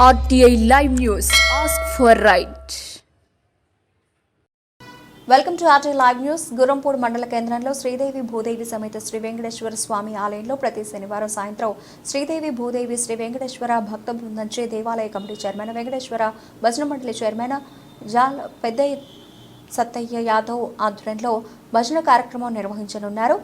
RTI Live News. Ask for right. Welcome to RT live news. Gurampudi మండల కేంద్రంలో శ్రీదేవి భూదేవి సమేత శ్రీ వెంకటేశ్వర స్వామి ఆలయంలో ప్రతి శనివారం సాయంత్రం శ్రీదేవి భూదేవి శ్రీ వెంకటేశ్వర భక్త బృందంచే దేవాలయ కమిటీ చైర్మన్ వెంకటేశ్వర భజన మండలి చైర్మన్ జాల్ పెద్ద సత్తయ్య యాదవ్ ఆధ్వర్యంలో భజన కార్యక్రమం నిర్వహించనున్నారు.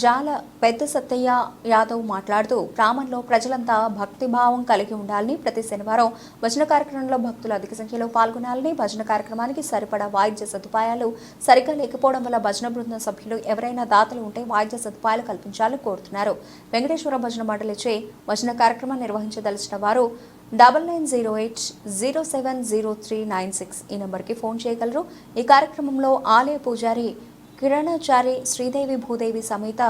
జాల పెద్ద సత్తయ్య యాదవ్ మాట్లాడుతూ గ్రామంలో ప్రజలంతా భక్తిభావం కలిగి ఉండాలని, ప్రతి శనివారం భజన కార్యక్రమంలో భక్తులు అధిక సంఖ్యలో పాల్గొనాలని, భజన కార్యక్రమానికి సరిపడా వాయిద్య సదుపాయాలు సరిగ్గా లేకపోవడం వల్ల భజన బృందం సభ్యులు ఎవరైనా దాతలు ఉంటే వాయిద్య సదుపాయాలు కల్పించాలని కోరుతున్నారు. వెంకటేశ్వర భజన మండలిచే భజన కార్యక్రమం నిర్వహించదలిచిన వారు 9908070396 ఈ నంబర్కి ఫోన్ చేయగలరు. ఈ కార్యక్రమంలో ఆలయ పూజారి కిరణాచారి, శ్రీదేవి భూదేవి సమేత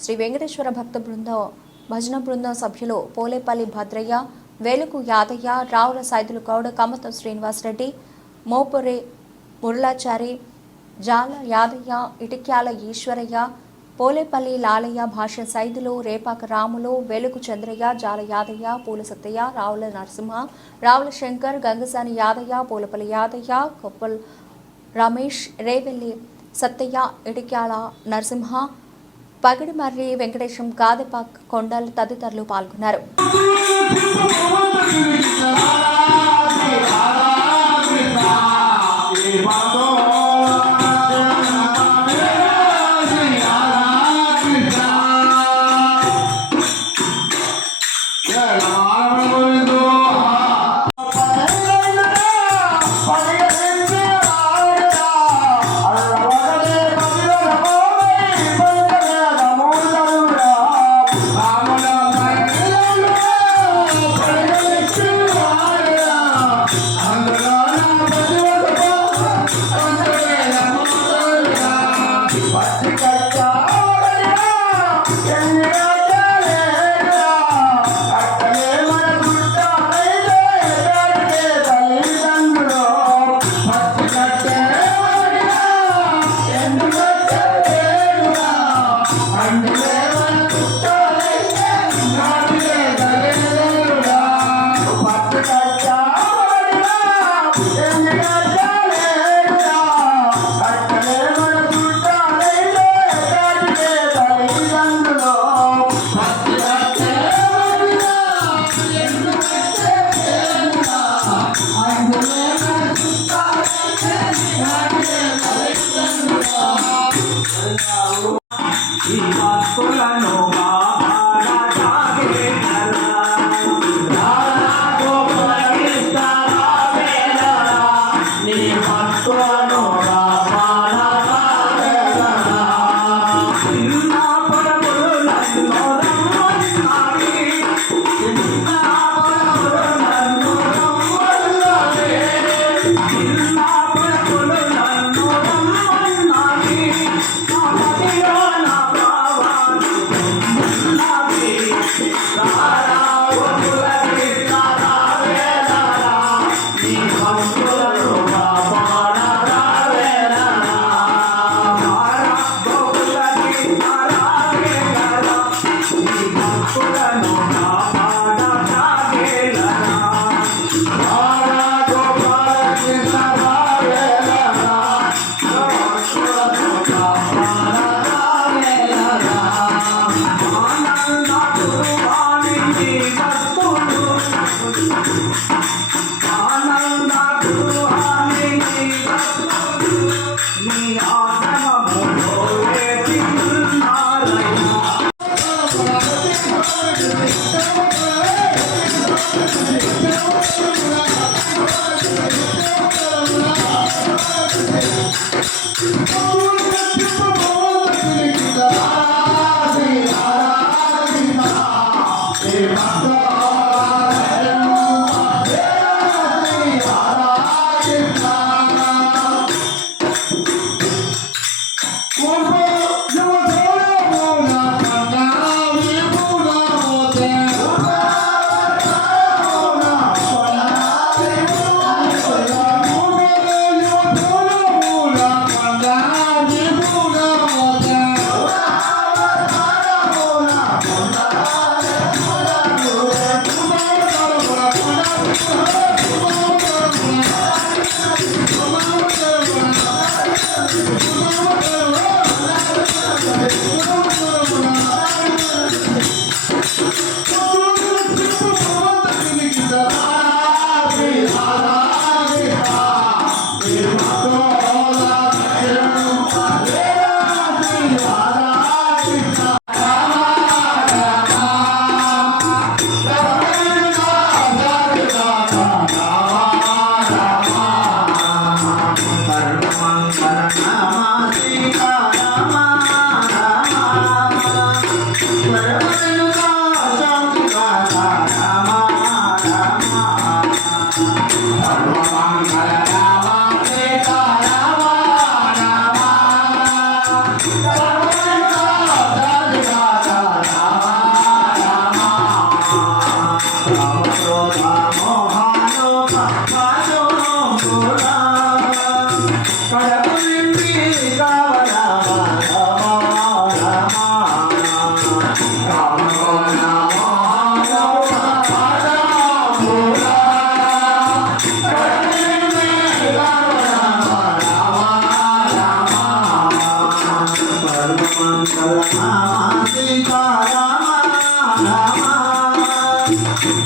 శ్రీ వెంకటేశ్వర భక్త బృందం భజన బృందం సభ్యులు పోలేపల్లి భద్రయ్య, వేలుకు యాదయ్య, రావుల సైదులు గౌడ, కమతం శ్రీనివాసరెడ్డి, మోపురే మురళాచారి, జాల యాదయ్య, ఇటిక్యాల ఈశ్వరయ్య, పోలేపల్లి లాలయ్య, భాష్య సైదులు, రేపాక రాములు, వెలుగు చంద్రయ్య, జాల యాదయ్య, పూల సత్తయ్య, రావుల నరసింహ, రావుల శంకర్, గంగసాని యాదయ్య, పూలపల్లి యాదయ్య, కొప్పల్ రమేష్, రేవెల్లి సత్తయ్య, ఇటిక్యాల నరసింహ, పగిడిమర్రి వెంకటేశం, గాదెపాక్ కొండల్ తదితరులు పాల్గొన్నారు. No,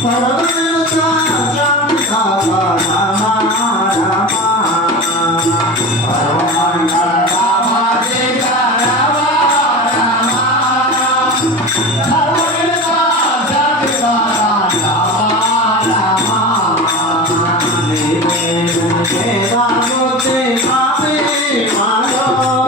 Para